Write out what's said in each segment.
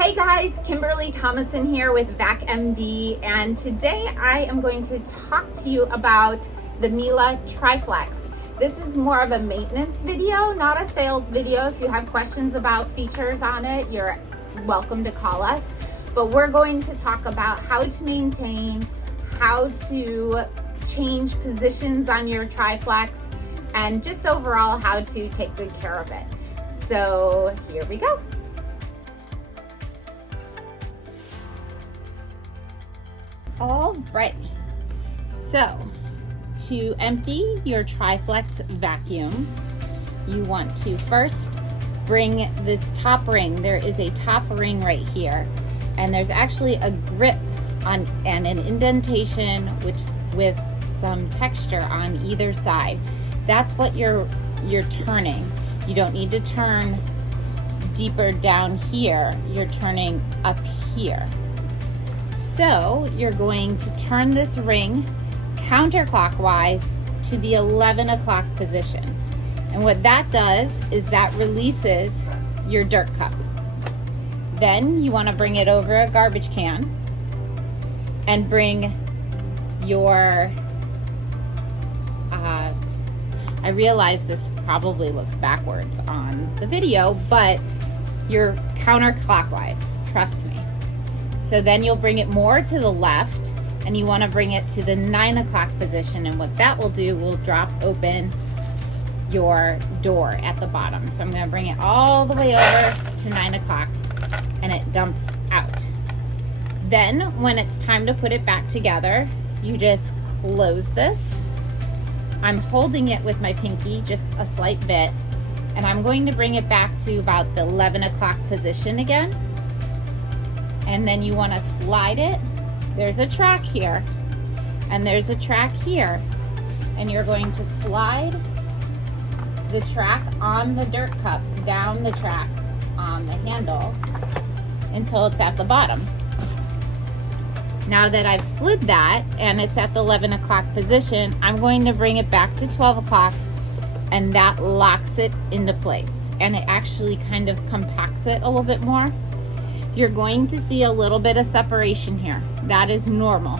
Hey guys, Kimberly Thomason here with VacMD, and today I am going to talk to you about the Miele Triflex. This is more of a maintenance video, not a sales video. If you have questions about features on it, you're welcome to call us. But we're going to talk about how to maintain, how to change positions on your Triflex, and just overall how to take good care of it. So here we go. All right, so to empty your Triflex vacuum, you want to first bring this top ring. There is a top ring right here, and there's actually a grip on and an indentation with some texture on either side. That's what you're turning. You don't need to turn deeper down here. You're turning up here. So you're going to turn this ring counterclockwise to the 11 o'clock position. And what that does is that releases your dirt cup. Then you want to bring it over a garbage can and bring your, I realize this probably looks backwards on the video, but you're counterclockwise, trust me. So then you'll bring it more to the left, and you want to bring it to the 9 o'clock position, and what that will do will drop open your door at the bottom. So I'm going to bring it all the way over to 9 o'clock, and it dumps out. Then when it's time to put it back together, you just close this. I'm holding it with my pinky just a slight bit, and I'm going to bring it back to about the 11 o'clock position again. And then you want to slide it. There's a track here, and there's a track here, and you're going to slide the track on the dirt cup down the track on the handle until it's at the bottom. Now that I've slid that and it's at the 11 o'clock position, I'm going to bring it back to 12 o'clock, and that locks it into place, and it actually kind of compacts it a little bit more. You're going to see a little bit of separation here. That is normal,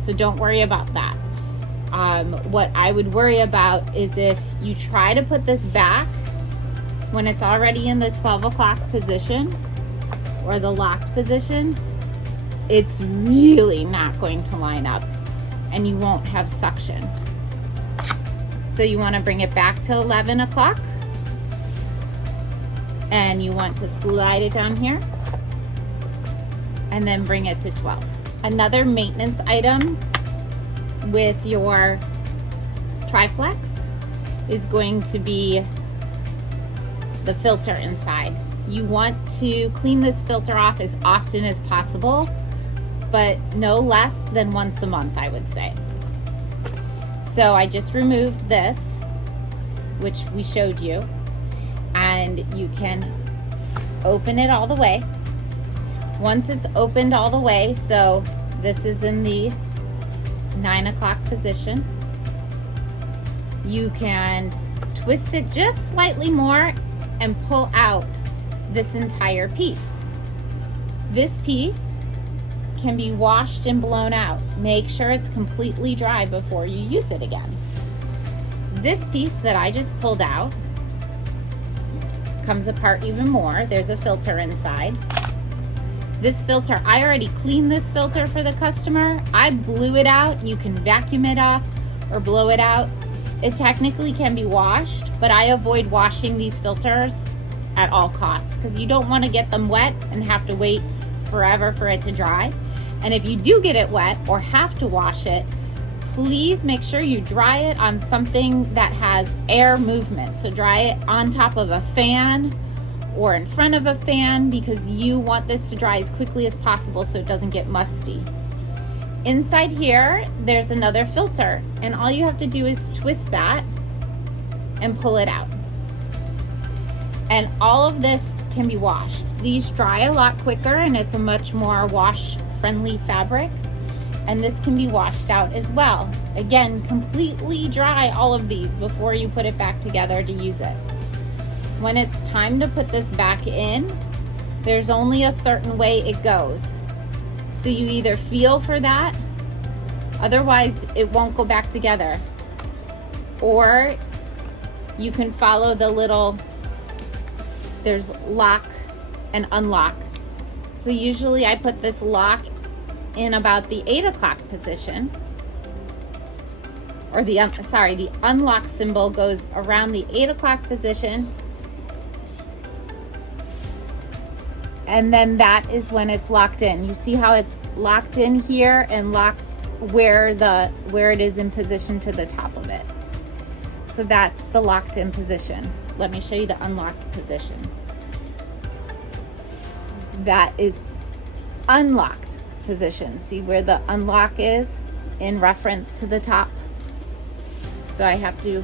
so don't worry about that. What I would worry about is if you try to put this back when it's already in the 12 o'clock position or the locked position, it's really not going to line up and you won't have suction. So you want to bring it back to 11 o'clock, and you want to slide it down here and then bring it to 12. Another maintenance item with your Triflex is going to be the filter inside. You want to clean this filter off as often as possible, but no less than once a month, I would say. So I just removed this, which we showed you, and you can open it all the way. Once it's opened all the way, so this is in the 9 o'clock position, you can twist it just slightly more and pull out this entire piece. This piece can be washed and blown out. Make sure it's completely dry before you use it again. This piece that I just pulled out comes apart even more. There's a filter inside. This filter, I already cleaned this filter for the customer. I blew it out. You can vacuum it off or blow it out. It technically can be washed, but I avoid washing these filters at all costs because you don't want to get them wet and have to wait forever for it to dry. And if you do get it wet or have to wash it, please make sure you dry it on something that has air movement. So dry it on top of a fan or in front of a fan, because you want this to dry as quickly as possible so it doesn't get musty. Inside here, there's another filter, and all you have to do is twist that and pull it out. And all of this can be washed. These dry a lot quicker, and it's a much more wash-friendly fabric. And this can be washed out as well. Again, completely dry all of these before you put it back together to use it. When it's time to put this back in, There's only a certain way it goes. So you either feel for that, otherwise it won't go back together. Or you can follow the little, there's lock and unlock. So usually I put this lock in about the 8 o'clock position. Or the unlock symbol goes around the 8 o'clock position. And then that is when it's locked in. You see how it's locked in here and locked where it is in position to the top of it. So that's the locked in position. Let me show you the unlocked position. That is unlocked position. See where the unlock is in reference to the top? So I have to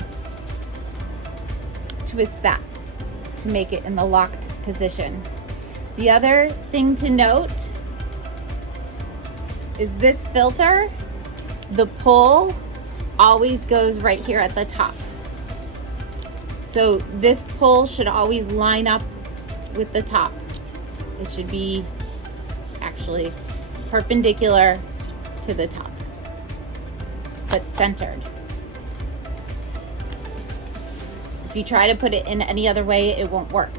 twist that to make it in the locked position. The other thing to note is this filter, the pull always goes right here at the top. So this pull should always line up with the top. It should be actually perpendicular to the top, but centered. If you try to put it in any other way, it won't work.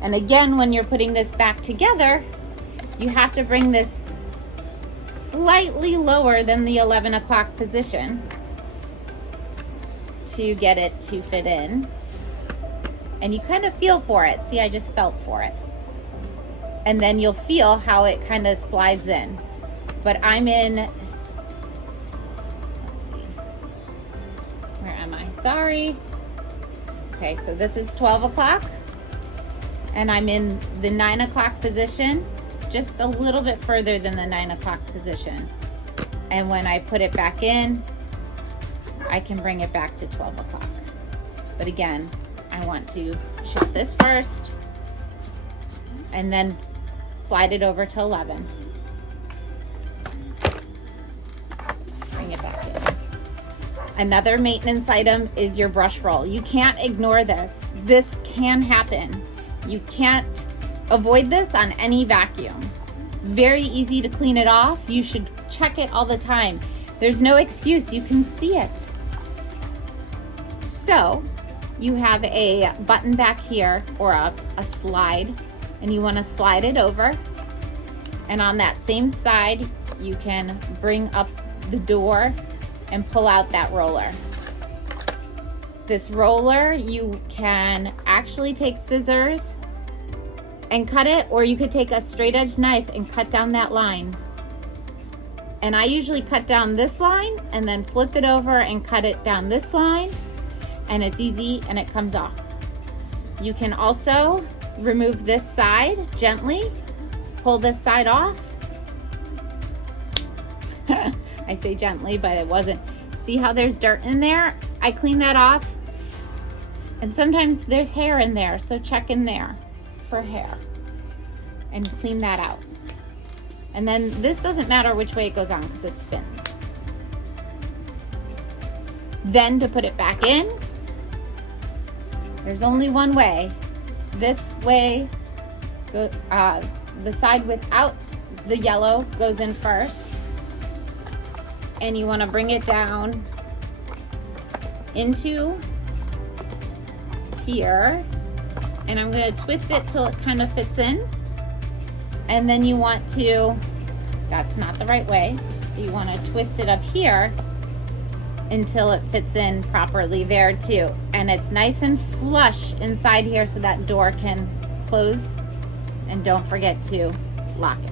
And again, when you're putting this back together, you have to bring this slightly lower than the 11 o'clock position to get it to fit in. And you kind of feel for it. See, I just felt for it. And then you'll feel how it kind of slides in. But I'm in, let's see, where am I? Sorry. Okay, so this is 12 o'clock. And I'm in the 9 o'clock position, just a little bit further than the 9 o'clock position. And when I put it back in, I can bring it back to 12 o'clock. But again, I want to shift this first and then slide it over to 11. Bring it back in. Another maintenance item is your brush roll. You can't ignore this. This can happen. You can't avoid this on any vacuum. Very easy to clean it off. You should check it all the time. There's no excuse, you can see it. So you have a button back here or a slide, and you want to slide it over. And on that same side, you can bring up the door and pull out that roller. This roller, you can actually take scissors and cut it, or you could take a straight edge knife and cut down that line. And I usually cut down this line and then flip it over and cut it down this line, and it's easy and it comes off. You can also remove this side gently, pull this side off. I say gently, but it wasn't. See how there's dirt in there? I clean that off. And sometimes there's hair in there, so check in there for hair and clean that out. And then this doesn't matter which way it goes on because it spins. Then to put it back in, there's only one way. This way, the side without the yellow goes in first. And you want to bring it down into here. And I'm going to twist it till it kind of fits in. And then you want to, that's not the right way, so you want to twist it up here until it fits in properly there too. And it's nice and flush inside here so that door can close, and don't forget to lock it.